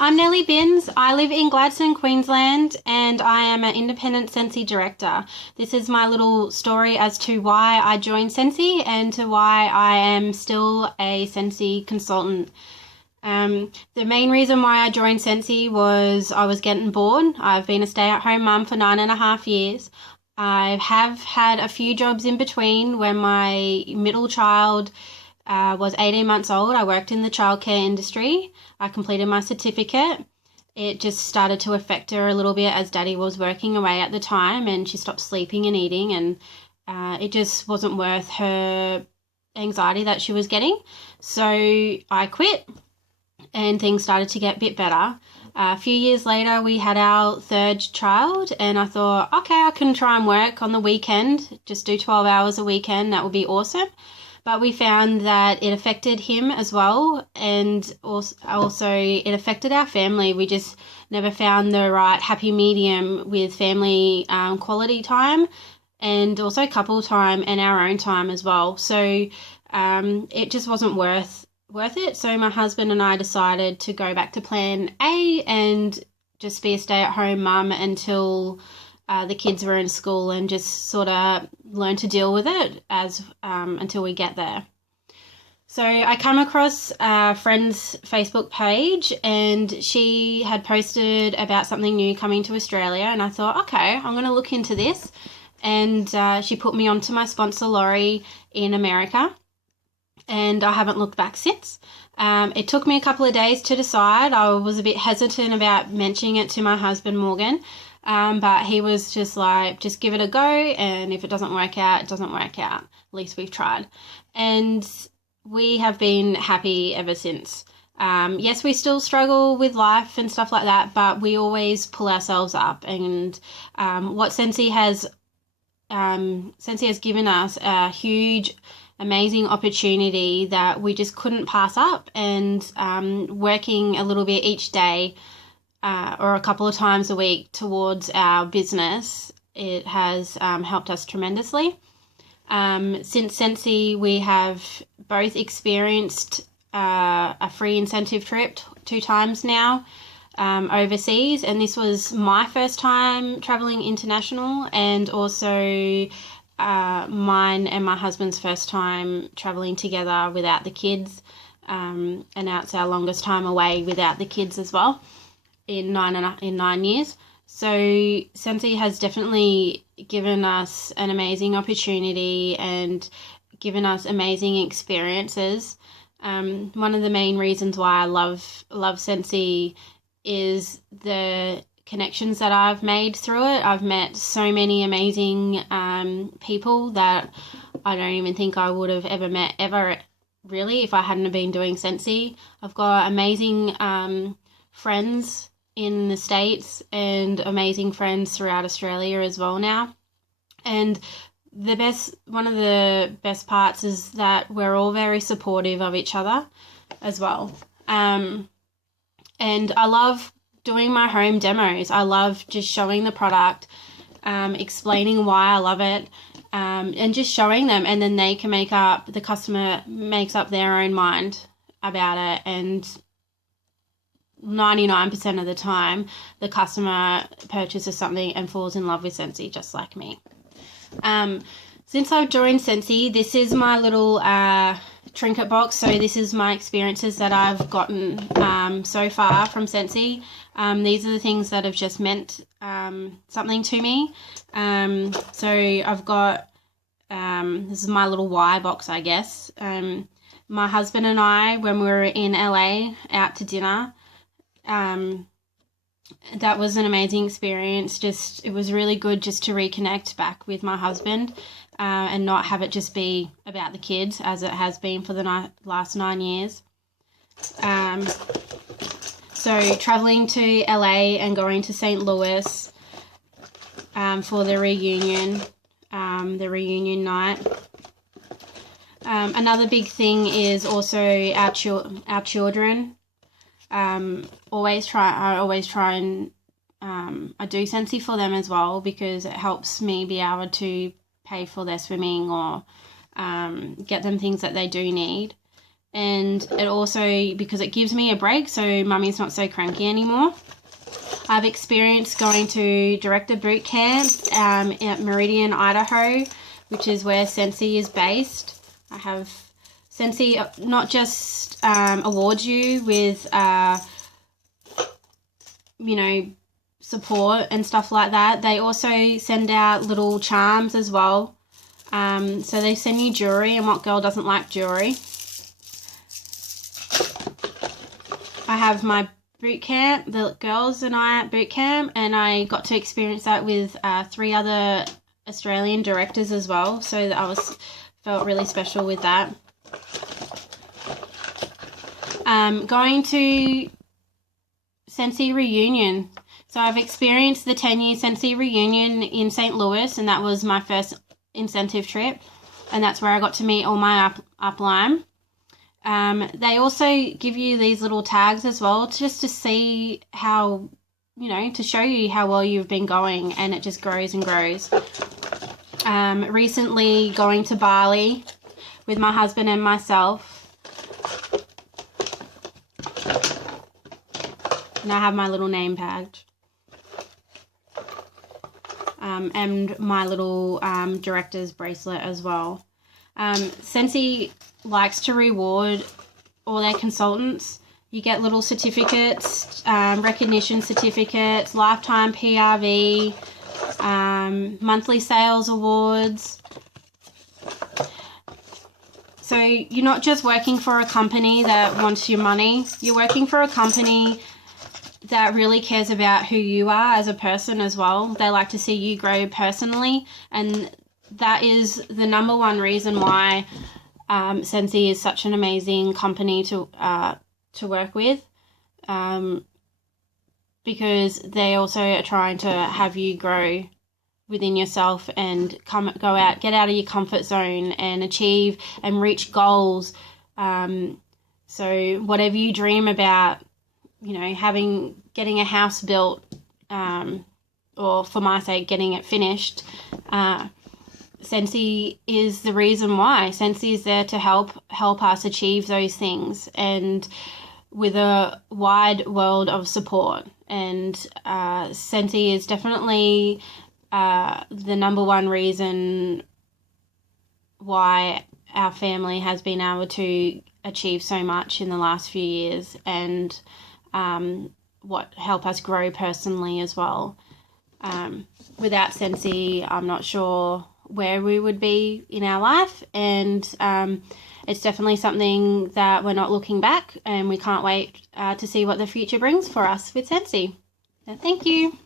I'm Nelly Binns. I live in Gladstone, Queensland, and I am an independent scentsy director. This is my little story as to why I joined scentsy and to why I am still a scentsy consultant. The main reason why I joined scentsy was I was getting bored. I've been a stay-at-home mum for 9.5 years. I have had a few jobs in between. When my middle child was 18 months old, I worked in the childcare industry. I completed my certificate. It just started to affect her a little bit as Daddy was working away at the time, and she stopped sleeping and eating, and it just wasn't worth her anxiety that she was getting. So I quit and things started to get a bit better. A few years later, we had our third child, and I thought, okay, I can try and work on the weekend, just do 12 hours a weekend. That would be awesome. But we found that it affected him as well, and also it affected our family. We just never found the right happy medium with family quality time and also couple time and our own time as well. So it just wasn't worth it. So my husband and I decided to go back to plan A and just be a stay-at-home mum until the kids were in school, and just sort of learn to deal with it as until we get there. So I come across a friend's Facebook page, and she had posted about something new coming to Australia, and I thought, okay, I'm going to look into this. And she put me onto my sponsor, Laurie, in America, and I haven't looked back since. It took me a couple of days to decide. I was a bit hesitant about mentioning it to my husband, Morgan. But he was just like, just give it a go, and if it doesn't work out, it doesn't work out. At least we've tried. And we have been happy ever since. Yes, we still struggle with life and stuff like that, but we always pull ourselves up. And what Scentsy has given us a huge, amazing opportunity that we just couldn't pass up. And working a little bit each day, or a couple of times a week towards our business, it has helped us tremendously. Since Scentsy, we have both experienced a free incentive trip 2 times now overseas, and this was my first time traveling international, and also mine and my husband's first time traveling together without the kids, and now it's our longest time away without the kids as well. In 9 years. So Scentsy has definitely given us an amazing opportunity and given us amazing experiences. One of the main reasons why I love Scentsy is the connections that I've made through it. I've met so many amazing people that I don't even think I would have ever met really if I hadn't have been doing Scentsy. I've got amazing friends in the States and amazing friends throughout Australia as well now. And one of the best parts is that we're all very supportive of each other as well. And I love doing my home demos. I love just showing the product, explaining why I love it, and just showing them, and then the customer makes up their own mind about it. And 99% of the time, the customer purchases something and falls in love with Scentsy, just like me. Since I've joined Scentsy, this is my little trinket box. So this is my experiences that I've gotten so far from Scentsy. These are the things that have just meant something to me. So I've got, this is my little Y box, I guess. My husband and I, when we were in LA out to dinner, that was an amazing experience. It was really good just to reconnect back with my husband, and not have it just be about the kids as it has been for the last 9 years. So traveling to LA and going to St. Louis for the reunion night. Another big thing is also our children. I always try and I do Scentsy for them as well, because it helps me be able to pay for their swimming or get them things that they do need. and it also, because it gives me a break so mummy's not so cranky anymore. I've experienced going to director boot camp at Meridian, Idaho, which is where scentsy is based. I have scentsy not just awards you with, you know, support and stuff like that. They also send out little charms as well. So they send you jewelry, and what girl doesn't like jewelry? I have my boot camp, the girls and I at boot camp, and I got to experience that with 3 other Australian directors as well, so that I felt really special with that. Going to scentsy reunion. So I've experienced the 10-year scentsy reunion in St. Louis, and that was my first incentive trip, and that's where I got to meet all my upline. They also give you these little tags as well, just to see how, you know, to show you how well you've been going, and it just grows and grows. Recently going to Bali with my husband and myself, and I have my little name badge. And my little director's bracelet as well. Scentsy likes to reward all their consultants. You get little certificates, recognition certificates, lifetime PRV, monthly sales awards. So you're not just working for a company that wants your money, you're working for a company that really cares about who you are as a person as well. They like to see you grow personally, and that is the number one reason why scentsy is such an amazing company to work with, because they also are trying to have you grow within yourself and go out, get out of your comfort zone and achieve and reach goals. So whatever you dream about, you know, getting a house built, or for my sake, getting it finished, scentsy is the reason why. Scentsy is there to help us achieve those things, and with a wide world of support. And scentsy is definitely the number one reason why our family has been able to achieve so much in the last few years, and what help us grow personally as well. Without scentsy, I'm not sure where we would be in our life, and it's definitely something that we're not looking back, and we can't wait to see what the future brings for us with scentsy. So thank you.